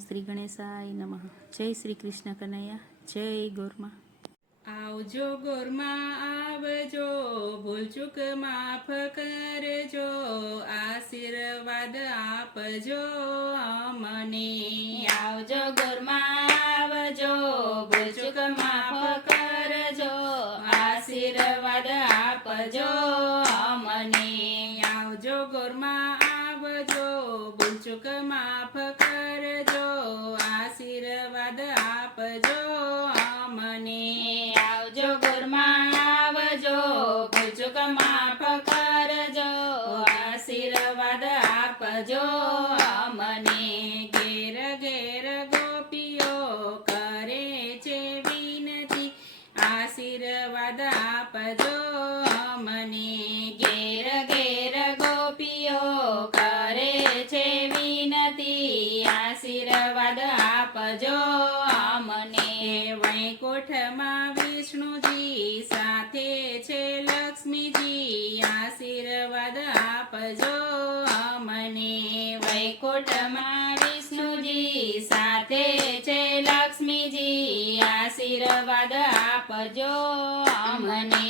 શ્રી ગણેશાય નમઃ. જય શ્રી કૃષ્ણ કનૈયા. જય ગોરમાં. આવજો ગોરમાં આવજો, ભૂલચૂક માફ કરજો, આશીર્વાદ આપજો અમને. આવજો ગોરમાં આવજો, ભૂલચૂક માફ કરજો, આશીર્વાદ આપજો અમને. આવજો ગોરમાં આવજો, ભૂલચૂક માફ કરજો, આશીર્વાદ આપજો અમને. આવજો ગોરમાં આવજો, ભૂલચૂક માફ કરજો, આશીર્વાદ આપજો અમને. ઘેર ઘેર ગોપીઓ કરે છે વિનતી, આશીર્વાદ આપજો અમને. ઘેર ઘેર ગોપીઓ કરે છે વિનતી, આશીર્વાદ આપજો અમને. વૈકુંઠમાં વિષ્ણુજી સાથે છે લક્ષ્મીજી, આશીર્વાદ આપજો અમને. વૈકુંઠમાં વિષ્ણુજી સાથે છે લક્ષ્મીજી, આશીર્વાદ આપજો અમને.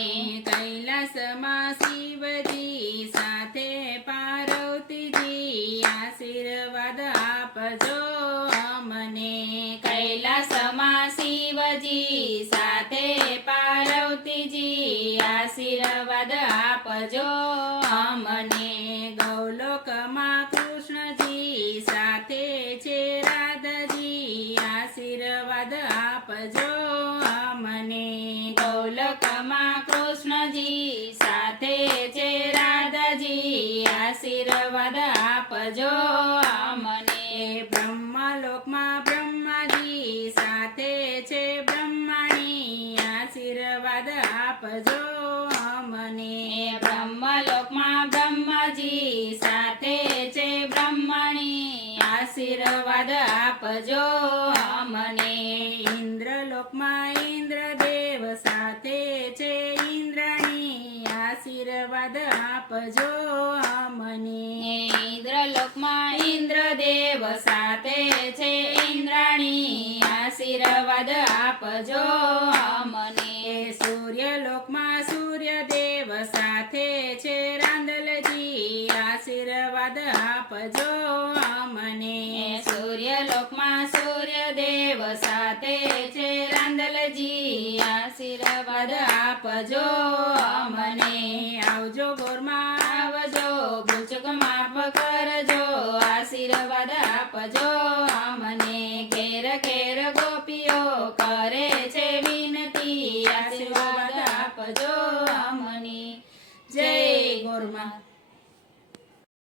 કૈલાસમાં શિવજી સાથે પાર્વતીજી, આશીર્વાદ આપજો અમને. કૈલાસમાં શિવજી સાથે પાર્વતીજી, આશીર્વાદ આપજો અમને. ગૌલોકમાં કૃષ્ણજી સાથે છે રાધાજી, આશીર્વાદ આપજો અમને. ગૌલોકમાં કૃષ્ણજી સાથે છે રાધાજી, આશીર્વાદ આપજો અમને. બ્રહ્મલોકમાં બ્રહ્માજી સાથે છે બ્રહ્માણી, આશીર્વાદ આપજો અમને. બ્રહ્મલોકમાં બ્રહ્માજી સાથે છે બ્રહ્મણી, આશીર્વાદ આપજો અમને. ઇન્દ્રલોકમાં ઇન્દ્રદેવ સાથે છે ઇન્દ્રાણી, આશીર્વાદ આપજો અમને. ઇન્દ્રલોકમાં ઇન્દ્રદેવ સાથે છે ઇન્દ્રાણી, આશીર્વાદ આપજો અમને. સૂર્યલોકમાં સૂર્યદેવ સાથે છે રાંદલજી, આશીર્વાદ આપજો અમને. સૂર્યલોકમાં સૂર્યદેવ સાથે છે રાંદલજી, આશીર્વાદ આપજો અમને. આવજો ગોરમાં આવજો, ભૂલચૂક માફ કરજો, આશીર્વાદ આપજો અમને. ઘેર ઘેર ગોપીઓ કરે છે વિનતી, આશીર્વાદ આપજો અમને. જય ગોરમાં.